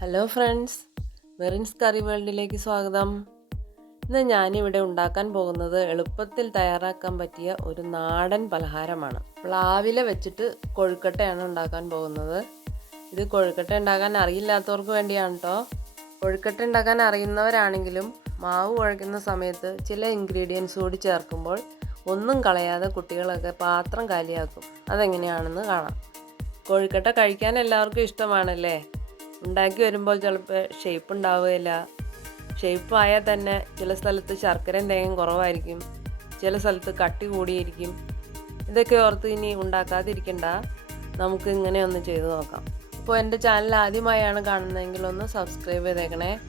Hello friends മെറിൻസ് കറി വേൾഡിലേക്ക് സ്വാഗതം. ഇന്ന് ഞാനിവിടെ ഉണ്ടാക്കാൻ പോകുന്നത് എളുപ്പത്തിൽ തയ്യാറാക്കാൻ പറ്റിയ ഒരു നാടൻ പലഹാരമാണ്. പ്ലാവില വെച്ചിട്ട് കൊഴുക്കട്ടയാണ് ഉണ്ടാക്കാൻ പോകുന്നത്. ഇത് കൊഴുക്കട്ട ഉണ്ടാക്കാൻ അറിയില്ലാത്തവർക്ക് വേണ്ടിയാണ് കേട്ടോ കൊഴുക്കട്ട ഉണ്ടാക്കാൻ അറിയുന്നവരാണെങ്കിലും മാവ് കുഴയ്ക്കുന്ന സമയത്ത് ചില ഇൻഗ്രീഡിയൻസ് കൂടി ചേർക്കുമ്പോൾ ഒന്നും കളയാതെ കുട്ടികളൊക്കെ പാത്രം കാലിയാക്കും. അതെങ്ങനെയാണെന്ന് കാണാം. കൊഴുക്കട്ട കഴിക്കാൻ എല്ലാവർക്കും ഇഷ്ടമാണല്ലേ? ഉണ്ടാക്കി വരുമ്പോൾ ചിലപ്പോൾ ഷേപ്പ് ഉണ്ടാവുകയില്ല. ഷേപ്പ് ആയാൽ തന്നെ ചില സ്ഥലത്ത് ശർക്കരയും തേങ്ങയും കുറവായിരിക്കും. ചില സ്ഥലത്ത് കട്ടി കൂടിയിരിക്കും. ഇതൊക്കെ ഓർത്ത് ഇനി ഉണ്ടാക്കാതിരിക്കണ്ട. നമുക്ക് ഇങ്ങനെ ഒന്ന് ചെയ്ത് നോക്കാം. അപ്പോൾ എന്റെ ചാനൽ ആദ്യമായാണ് കാണുന്നതെങ്കിൽ ഒന്ന് സബ്സ്ക്രൈബ് ചെയ്തേക്കണേ.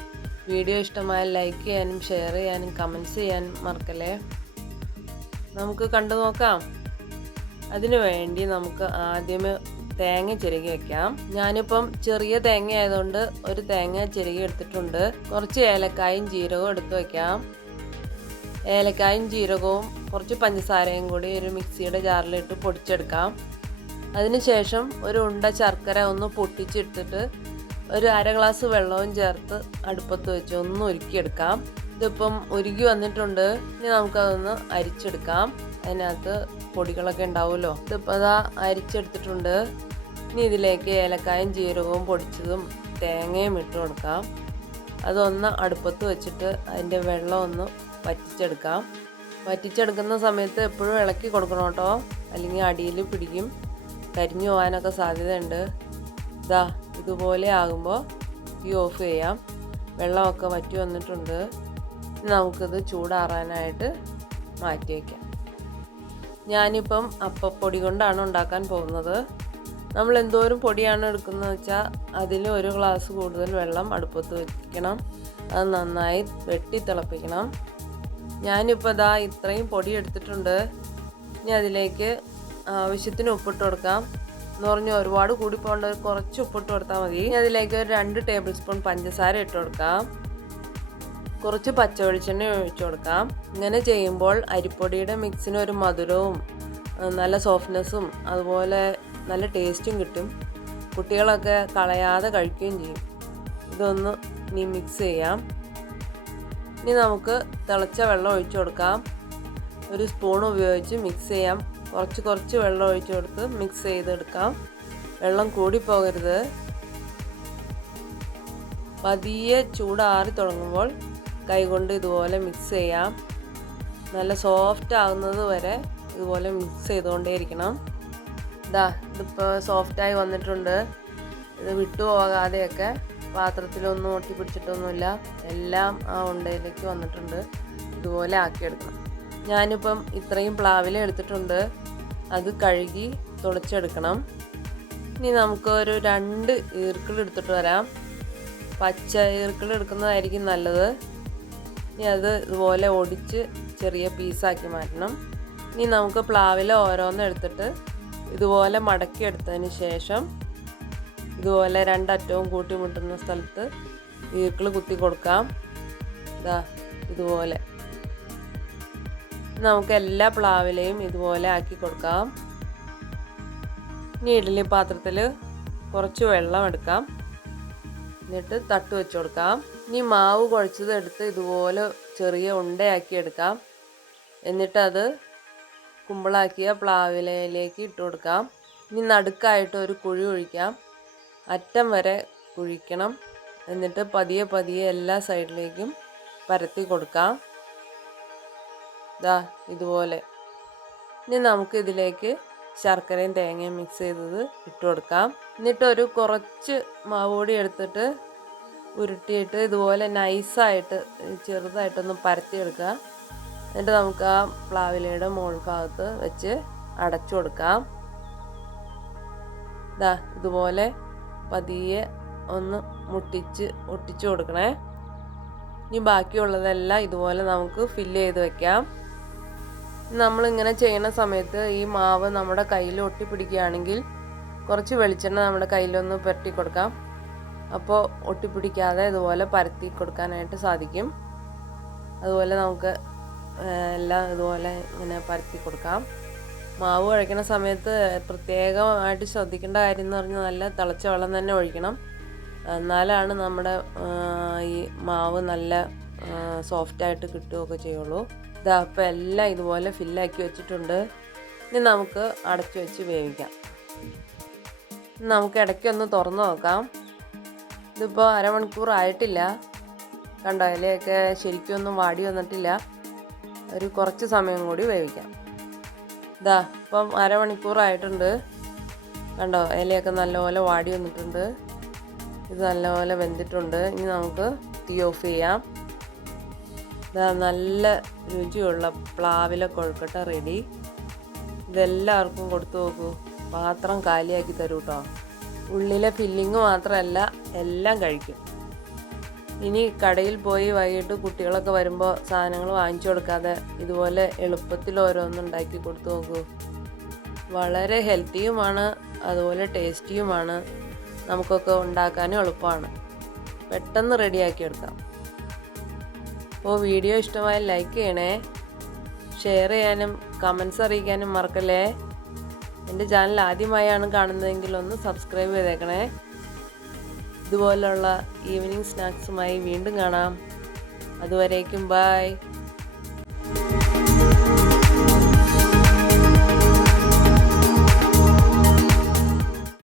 വീഡിയോ ഇഷ്ടമായ ലൈക്ക് ചെയ്യാനും ഷെയർ ചെയ്യാനും കമന്റ്സ് ചെയ്യാനും മറക്കല്ലേ? നമുക്ക് കണ്ടു നോക്കാം. അതിനു വേണ്ടി നമുക്ക് ആദ്യമേ തേങ്ങ ചിരകി വെക്കാം. ഞാനിപ്പം ചെറിയ തേങ്ങ ആയതുകൊണ്ട് ഒരു തേങ്ങ ചിരകി എടുത്തിട്ടുണ്ട്. കുറച്ച് ഏലക്കായും ജീരകവും എടുത്തു വെക്കാം. ഏലക്കായും ജീരകവും കുറച്ച് പഞ്ചസാരയും കൂടി ഒരു മിക്സിയുടെ ജാറിലിട്ട് പൊടിച്ചെടുക്കാം. അതിനുശേഷം ഒരു ഉണ്ട ശർക്കര ഒന്ന് പൊട്ടിച്ചെടുത്തിട്ട് ഒരു അര ഗ്ലാസ് വെള്ളവും ചേർത്ത് അടുപ്പത്ത് വെച്ച് ഒന്ന് ഉരുക്കിയെടുക്കാം. ഇതിപ്പം ഒരുക്കി വന്നിട്ടുണ്ട്. ഇനി നമുക്കതൊന്ന് അരിച്ചെടുക്കാം. അതിനകത്ത് പൊടികളൊക്കെ ഉണ്ടാവുമല്ലോ. ഇതിപ്പോൾ അതാ അരിച്ചെടുത്തിട്ടുണ്ട്. ഇനി ഇതിലേക്ക് ഏലക്കായും ജീരകവും പൊടിച്ചതും തേങ്ങയും ഇട്ട് കൊടുക്കാം. അതൊന്ന് അടുപ്പത്ത് വെച്ചിട്ട് അതിന്റെ വെള്ളം ഒന്ന് വറ്റിച്ചെടുക്കാം. വറ്റിച്ചെടുക്കുന്ന സമയത്ത് എപ്പോഴും ഇളക്കി കൊടുക്കണം കേട്ടോ. അല്ലെങ്കിൽ അടിയിൽ പിടിക്കും. കരിഞ്ഞു പോകാനൊക്കെ സാധ്യതയുണ്ട്. ഇതാ ഇതുപോലെ ആകുമ്പോൾ ഈ ഓഫ് ചെയ്യാം. വെള്ളമൊക്കെ വറ്റി വന്നിട്ടുണ്ട്. നമുക്കിത് ചൂടാറാനായിട്ട് മാറ്റി വയ്ക്കാം ഞാനിപ്പം അപ്പപ്പൊടി കൊണ്ടാണ് ഉണ്ടാക്കാൻ പോകുന്നത്. നമ്മൾ എന്തോരം പൊടിയാണ് എടുക്കുന്നത് വെച്ചാൽ അതിൽ ഒരു ഗ്ലാസ് കൂടുതൽ വെള്ളം അടുപ്പത്ത് വയ്ക്കണം അത് നന്നായി വെട്ടി തിളപ്പിക്കണം. ഞാനിപ്പോൾ ഇതാ ഇത്രയും പൊടി എടുത്തിട്ടുണ്ട്. ഇനി അതിലേക്ക് ആവശ്യത്തിന് ഉപ്പിട്ട് കൊടുക്കാം. എന്ന് പറഞ്ഞാൽ ഒരുപാട് കൂടി പോകേണ്ട കുറച്ച് ഉപ്പിട്ട് കൊടുത്താൽ മതി. ഇനി അതിലേക്ക് ഒരു രണ്ട് ടേബിൾ സ്പൂൺ പഞ്ചസാര ഇട്ട് കൊടുക്കാം. കുറച്ച് പച്ച വെളിച്ചെണ്ണ ഒഴിച്ചു കൊടുക്കാം. ഇങ്ങനെ ചെയ്യുമ്പോൾ അരിപ്പൊടിയുടെ മിക്സിന് ഒരു മധുരവും നല്ല സോഫ്റ്റ്നെസ്സും അതുപോലെ നല്ല ടേസ്റ്റും കിട്ടും. കുട്ടികളൊക്കെ കളയാതെ കഴിക്കുകയും ചെയ്യും. ഇതൊന്ന് ഇനി മിക്സ് ചെയ്യാം. ഇനി നമുക്ക് തിളച്ച വെള്ളം ഒഴിച്ചു കൊടുക്കാം. ഒരു സ്പൂൺ ഉപയോഗിച്ച് മിക്സ് ചെയ്യാം. കുറച്ച് കുറച്ച് വെള്ളം ഒഴിച്ചു കൊടുത്ത് മിക്സ് ചെയ്തെടുക്കാം. വെള്ളം കൂടി പോകരുത് പതിയെ ചൂടാറി തുടങ്ങുമ്പോൾ കൈകൊണ്ട് ഇതുപോലെ മിക്സ് ചെയ്യാം. നല്ല സോഫ്റ്റ് ആകുന്നത് വരെ ഇതുപോലെ മിക്സ് ചെയ്തുകൊണ്ടേയിരിക്കണം. ഇതാ ഇതിപ്പോൾ സോഫ്റ്റായി വന്നിട്ടുണ്ട്. ഇത് വിട്ടു പോകാതെയൊക്കെ പാത്രത്തിലൊന്നും ഒട്ടി പിടിച്ചിട്ടൊന്നുമില്ല. എല്ലാം ആ ഉണ്ടയിലേക്ക് വന്നിട്ടുണ്ട്. ഇതുപോലെ ആക്കിയെടുക്കണം. ഞാനിപ്പം ഇത്രയും പ്ലാവില എടുത്തിട്ടുണ്ട്. അത് കഴുകി തുളച്ചെടുക്കണം ഇനി നമുക്ക് ഒരു രണ്ട് ഈർക്കിൾ എടുത്തിട്ട് വരാം. പച്ച ഈർക്കിൾ എടുക്കുന്നതായിരിക്കും നല്ലത്. ഇനി അത് ഇതുപോലെ ഒടിച്ച് ചെറിയ പീസാക്കി മാറ്റണം. ഇനി നമുക്ക് പ്ലാവിൽ ഓരോന്ന് എടുത്തിട്ട് ഇതുപോലെ മടക്കി എടുത്തതിന് ശേഷം ഇതുപോലെ രണ്ടറ്റവും കൂട്ടിമുട്ടുന്ന സ്ഥലത്ത് ഈർക്കിൾ കുത്തി കൊടുക്കാം. ഇതാ ഇതുപോലെ. നമുക്ക് എല്ലാ പ്ലാവിലെയും ഇതുപോലെ ആക്കി കൊടുക്കാം. ഇനി ഇഡ്ഡലി പാത്രത്തിൽ കുറച്ച് വെള്ളം എടുക്കാം. എന്നിട്ട് തട്ട് വെച്ച് കൊടുക്കാം. ഇനി മാവ് കുഴച്ചത് എടുത്ത് ഇതുപോലെ ചെറിയ ഉണ്ടയാക്കി എടുക്കാം. എന്നിട്ടത് കുമ്പിളാക്കിയ പ്ലാവിലയിലേക്ക് ഇട്ട് കൊടുക്കാം. ഇനി നടുക്കായിട്ട് ഒരു കുഴി ഒഴിക്കാം. അറ്റം വരെ കുഴിക്കണം. എന്നിട്ട് പതിയെ പതിയെ എല്ലാ സൈഡിലേക്കും പരത്തി കൊടുക്കാം. ദാ ഇതുപോലെ. ഇനി നമുക്ക് ഇതിലേക്ക് ശർക്കരയും തേങ്ങയും മിക്സ് ചെയ്തത് ഇട്ട് കൊടുക്കാം. എന്നിട്ട് ഒരു കുറച്ച് മാവോടി എടുത്തിട്ട് ഉരുട്ടിയിട്ട് ഇതുപോലെ നൈസായിട്ട് ചെറുതായിട്ടൊന്ന് പരത്തിയെടുക്കുക. എന്നിട്ട് നമുക്ക് ആ പ്ലാവിലയുടെ മുകൾ ഭാഗത്ത് വെച്ച് അടച്ചു കൊടുക്കാം. ഇതാ ഇതുപോലെ പതിയെ ഒന്ന് മുട്ടിച്ച് ഒട്ടിച്ചു കൊടുക്കണേ. ഇനി ബാക്കിയുള്ളതെല്ലാം ഇതുപോലെ നമുക്ക് ഫില്ല് ചെയ്ത് വെക്കാം. നമ്മളിങ്ങനെ ചെയ്യുന്ന സമയത്ത് ഈ മാവ് നമ്മുടെ കയ്യിൽ ഒട്ടിപ്പിടിക്കുകയാണെങ്കിൽ കുറച്ച് വെളിച്ചെണ്ണ നമ്മുടെ കയ്യിലൊന്ന് പുരട്ടി കൊടുക്കാം. അപ്പോൾ ഒട്ടിപ്പിടിക്കാതെ ഇതുപോലെ പരത്തി കൊടുക്കാനായിട്ട് സാധിക്കും. അതുപോലെ നമുക്ക് എല്ലാം ഇതുപോലെ ഇങ്ങനെ പരത്തി കൊടുക്കാം. മാവ് കുഴയ്ക്കുന്ന സമയത്ത് പ്രത്യേകമായിട്ട് ശ്രദ്ധിക്കേണ്ട കാര്യം എന്ന് പറഞ്ഞാൽ നല്ല തിളച്ച വെള്ളം തന്നെ ഒഴിക്കണം. എന്നാലാണ് നമ്മുടെ ഈ മാവ് നല്ല സോഫ്റ്റായിട്ട് കിട്ടുകയൊക്കെ ചെയ്യുള്ളൂ. ഇതാ അപ്പോൾ എല്ലാം ഇതുപോലെ ഫില്ലാക്കി വെച്ചിട്ടുണ്ട്. ഇനി നമുക്ക് അടച്ചു വെച്ച് വേവിക്കാം. നമുക്ക് ഇടയ്ക്കൊന്ന് തുറന്നു നോക്കാം. ഇതിപ്പോൾ അരമണിക്കൂർ ആയിട്ടില്ല. കണ്ടോ ഇലയൊക്കെ ശരിക്കും ഒന്നും വാടി വന്നിട്ടില്ല. ഒരു കുറച്ച് സമയം കൂടി വേവിക്കാം. ഇതാ ഇപ്പം അരമണിക്കൂറായിട്ടുണ്ട് കണ്ടോ ഇലയൊക്കെ നല്ലപോലെ വാടി വന്നിട്ടുണ്ട്. ഇത് നല്ലപോലെ വെന്തിട്ടുണ്ട്. ഇനി നമുക്ക് തീ ഓഫ് ചെയ്യാം. നല്ല രുചിയുള്ള പ്ലാവില കൊഴുക്കട്ട റെഡി ഇതെല്ലാവർക്കും കൊടുത്തു നോക്കൂ. പാത്രം കാലിയാക്കി തരൂ കേട്ടോ ഉള്ളിലെ ഫില്ലിങ് മാത്രമല്ല എല്ലാം കഴിക്കും. ഇനി കടയിൽ പോയി വൈകിട്ട് കുട്ടികളൊക്കെ വരുമ്പോൾ സാധനങ്ങൾ വാങ്ങിച്ചു കൊടുക്കാതെ ഇതുപോലെ എളുപ്പത്തിൽ ഓരോന്നുണ്ടാക്കി കൊടുത്തു നോക്കൂ. വളരെ ഹെൽത്തിയുമാണ് അതുപോലെ ടേസ്റ്റിയുമാണ് നമുക്കൊക്കെ ഉണ്ടാക്കാനും എളുപ്പമാണ്. പെട്ടെന്ന് റെഡിയാക്കി എടുക്കാം. അപ്പോൾ വീഡിയോ ഇഷ്ടമായാൽ ലൈക്ക് ചെയ്യണേ. ഷെയർ ചെയ്യാനും കമൻസ് അറിയിക്കാനും മറക്കല്ലേ. എന്റെ ചാനൽ ആദ്യമായാണ് കാണുന്നതെങ്കിൽ ഒന്ന് സബ്സ്ക്രൈബ് ചെയ്തേക്കണേ. ഇതുപോലുള്ള ഈവനിങ് സ്നാക്സുമായി വീണ്ടും കാണാം. അതുവരേക്കും ബായ്